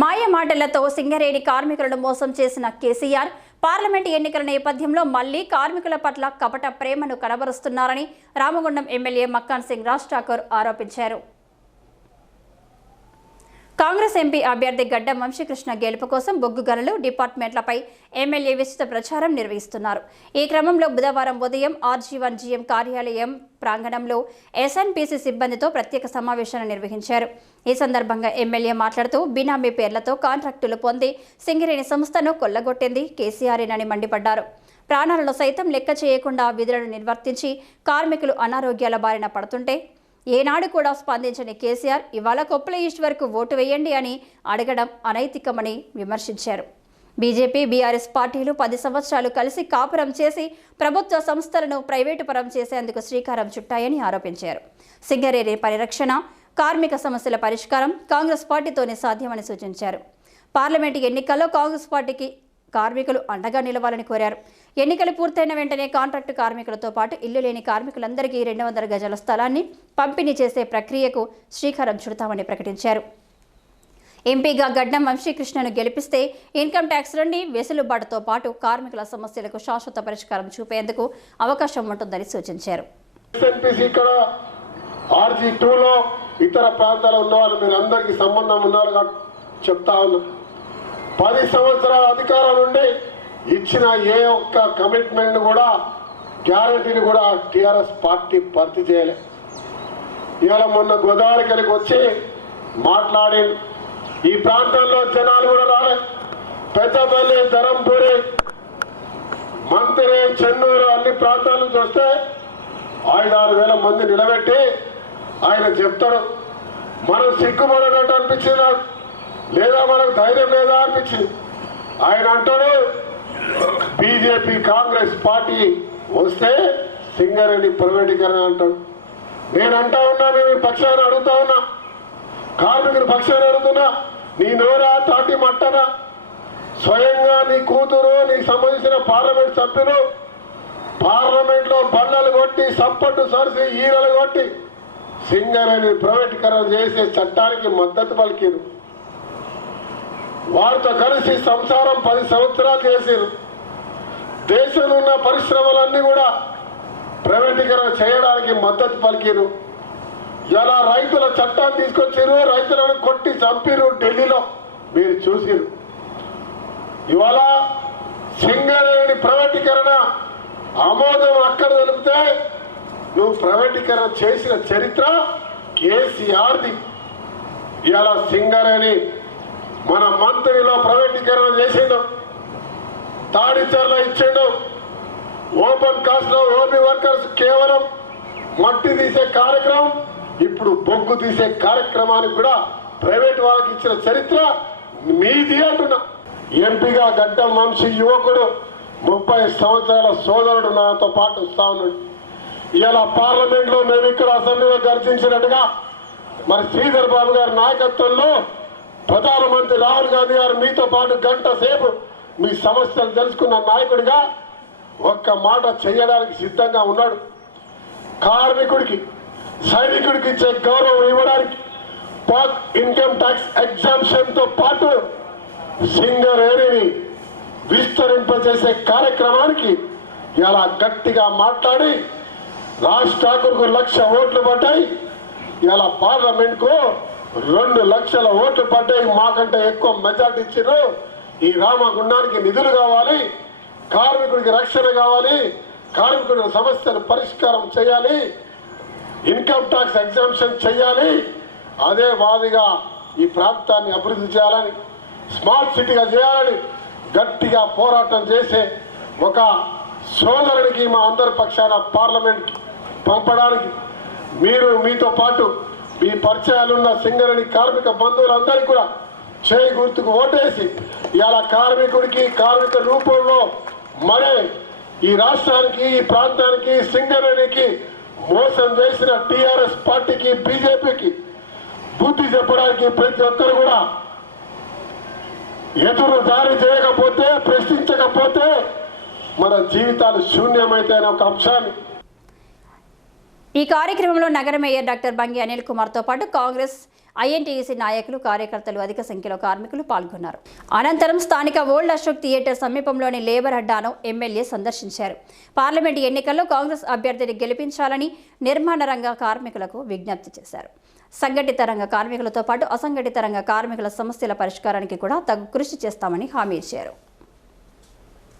మాయ మాటలతో సింగరేణి కార్మికులను మోసం చేసిన కేసీఆర్ పార్లమెంట్ ఎన్నికల నేపథ్యంలో మళ్ళీ కార్మికుల పట్ల కపట ప్రేమను కనబరుస్తున్నారని రామగుండం ఎమ్మెల్యే మక్కాన్ సింగ్ రాజ్ ఠాకూర్ ఆరోపించారు. కాంగ్రెస్ ఎంపీ అభ్యర్థి గడ్డ వంశీకృష్ణ గెలుపు కోసం బొగ్గు గనులు డిపార్ట్మెంట్లపై ఎమ్మెల్యే విస్తృత ప్రచారం నిర్వహిస్తున్నారు. ఈ క్రమంలో బుధవారం ఉదయం ఆర్జీవన్ జీఎం కార్యాలయం ప్రాంగణంలో ఎస్ఎన్పిసి సిబ్బందితో ప్రత్యేక సమావేశాన్ని నిర్వహించారు. ఈ సందర్భంగా ఎమ్మెల్యే మాట్లాడుతూ బినామీ పేర్లతో కాంట్రాక్టులు పొంది సింగరేణి సంస్థను కొల్లగొట్టింది కేసీఆర్ఏనని మండిపడ్డారు. ప్రాణాలను సైతం లెక్క చేయకుండా విధులను నిర్వర్తించి కార్మికులు అనారోగ్యాల బారిన పడుతుంటే ఏనాడు కూడా స్పందించని కేసీఆర్ ఇవాళ కొప్పుల ఈశ్వర్కు ఓటు వేయండి అని అడగడం అనైతికమని విమర్శించారు. బీజేపీ బీఆర్ఎస్ పార్టీలు పది సంవత్సరాలు కలిసి కాపురం చేసి ప్రభుత్వ సంస్థలను ప్రైవేటు పరం చేసేందుకు శ్రీకారం చుట్టాయని ఆరోపించారు. సింగరేణి పరిరక్షణ కార్మిక సమస్యల పరిష్కారం కాంగ్రెస్ పార్టీతోనే సాధ్యమని సూచించారు. పార్లమెంటు ఎన్నికల్లో కాంగ్రెస్ పార్టీకి కార్మికులు అండగా నిలవాలని కోరారు. ఎన్నికలు పూర్తయిన వెంటనే కాంట్రాక్టు కార్మికులతో పాటు ఇల్లు లేని కార్మికులందరికీ రెండు వందల గజాల స్థలాన్ని పంపిణీ చేసే ప్రక్రియకు శ్రీకారం చుడతామని ప్రకటించారు. ఎంపీగా గడ్డం వంశీకృష్ణను గెలిపిస్తే ఇన్కమ్ ట్యాక్స్ నుండి వెసులుబాటుతో పాటు కార్మికుల సమస్యలకు శాశ్వత పరిష్కారం చూపేందుకు అవకాశం ఉంటుందని సూచించారు. ఆర్జీ టూలో ఇతర ప్రాంతాల ఉన్న వాళ్ళు మీరు అందరికీ సంబంధం ఉన్నారు చెప్తా ఉన్నా. పది సంవత్సరాల అధికారం నుండి ఇచ్చిన ఏ ఒక్క కమిట్మెంట్ కూడా గ్యారంటీని కూడా టిఆర్ఎస్ పార్టీ భర్తీ చేయలే. ఇవాళ మొన్న గోదావరి కలికి వచ్చి మాట్లాడి ఈ ప్రాంతంలో జనాలు కూడా రాలే. పెద్దపల్లి ధరంపూరి మంత్రి చెన్నూరు అన్ని ప్రాంతాల నుంచి వస్తే ఐదు ఆరు వేల మంది నిలబెట్టి ఆయన చెప్తాడు మనం సిగ్గుపడినట్టు అనిపించింది? లేదా మనకు ధైర్యం లేదా? అనిపించింది. ఆయన అంటాడు బీజేపీ కాంగ్రెస్ పార్టీ వస్తే సింగరేణి ప్రైవేటీకరణ అంటాడు. నేను అంటా ఉన్నా మేము పక్షాన్ని అడుగుతా ఉన్నా. కార్మికుల పక్షాన్ని అడుగుతున్నా నీ నోరా తాటి మట్టనా. స్వయంగా నీ కూతురు నీకు సంబంధించిన పార్లమెంట్ సభ్యులు పార్లమెంట్లో బండలు కొట్టి సంపట్టు సరిసి ఈరలు కొట్టి సింగరేణి ప్రైవేటీకరణ చేసే చట్టానికి మద్దతు పలికిరు. వారితో కలిసి సంసారం పది సంవత్సరాలు చేసిరు దేశంలో ఉన్న పరిశ్రమలన్నీ కూడా ప్రైవేటీకరణ చేయడానికి మద్దతు పలికిరు. ఇలా రైతుల చట్టాన్ని తీసుకొచ్చారు రైతులను కొట్టి చంపిరు ఢిల్లీలో. మీరు చూసిరు. ఇవాళ సింగరేణి ప్రైవేటీకరణ ఆమోదం అక్కడ తెలిపితే నువ్వు ప్రైవేటీకరణ చేసిన చరిత్ర కేసీఆర్ది. ఇవాళ సింగరేణి మన మంత్రిలో ప్రైవేటీకరణ చేసిండు. తాడిచర్ల ఇచ్చిండు. ఓపెన్ కాస్ట్లో ఓపీ వర్కర్స్ కేవలం మట్టి తీసే కార్యక్రమం ఇప్పుడు బొగ్గు తీసే కార్యక్రమానికి కూడా ప్రైవేట్ వాళ్ళకి ఇచ్చిన చరిత్ర మీది అంటున్నా. ఎంపీగా గడ్డం వంశీ యువకుడు ముప్పై సంవత్సరాల సోదరుడు నాతో పాటు వస్తా ఉన్నాడు. ఇలా పార్లమెంట్లో మేము ఇక్కడ అసెంబ్లీలో గర్జించినట్టుగా మరి శ్రీధర్ బాబు గారి నాయకత్వంలో ప్రధాన ప్రధానమంత్రి రాహుల్ గాంధీ గారు మీతో పాటు గంట సేపు మీ సమస్యలు తెలుసుకున్న నాయకుడిగా ఒక్క మాట చేయడానికి సిద్ధంగా ఉన్నాడు. కార్మికుడికి సైనికుడికి ఇచ్చే గౌరవం ఇవ్వడానికి పాక్ ఇన్కమ్ ట్యాక్స్ ఎగ్జామ్షన్తో పాటు ఏరిని విస్తరింపజేసే కార్యక్రమానికి ఇలా గట్టిగా మాట్లాడి రాజ్ ఠాకూర్కు లక్ష ఓట్లు పడ్డాయి. ఇలా పార్లమెంట్కు రెండు లక్షల ఓట్లు పడ్డాయి. మాకంటే ఎక్కువ మెజార్టీ ఇచ్చారు ఈ రామగుండానికి నిధులు కావాలి కార్మికుడికి రక్షణ కావాలి కార్మికుడి సమస్యను పరిష్కారం చేయాలి ఇన్కమ్ ట్యాక్స్ ఎగ్జామ్షన్ చేయాలి. అదే వాదిగా ఈ ప్రాంతాన్ని అభివృద్ధి చేయాలని స్మార్ట్ సిటీగా చేయాలని గట్టిగా పోరాటం చేసే ఒక సోదరుడికి మా అందరి పక్షాన పార్లమెంట్ పంపడానికి మీరు మీతో పాటు మీ పరిచయాలున్న సింగరణి కార్మిక బంధువులందరికీ కూడా చేయి గుర్తుకు ఓటేసి ఇలా కార్మికుడికి కార్మిక రూపంలో మరే ఈ రాష్ట్రానికి ఈ ప్రాంతానికి సింగరేణికి మోసం చేసిన టిఆర్ఎస్ పార్టీకి బీజేపీకి బుద్ధి చెప్పడానికి ప్రతి ఒక్కరు కూడా ఎదురు దారి చేయకపోతే ప్రశ్నించకపోతే మన జీవితాలు శూన్యమైతే అనే ఒక అంశాన్ని ఈ కార్యక్రమంలో నగర మేయర్ డాక్టర్ బంగి అనిల్ కుమార్తో పాటు కాంగ్రెస్ ఐఎన్టీఈసీ నాయకులు కార్యకర్తలు అధిక సంఖ్యలో కార్మికులు పాల్గొన్నారు. అనంతరం స్థానిక ఓల్డ్ అశోక్ థియేటర్ సమీపంలోని లేబర్ అడ్డాను ఎమ్మెల్యే సందర్శించారు. పార్లమెంట్ ఎన్నికల్లో కాంగ్రెస్ అభ్యర్థిని గెలిపించాలని నిర్మాణ రంగ కార్మికులకు విజ్ఞప్తి చేశారు. సంఘటిత రంగ కార్మికులతో పాటు అసంఘటిత రంగ కార్మికుల సమస్యల పరిష్కారానికి కూడా తగు కృషి చేస్తామని హామీ ఇచ్చారు.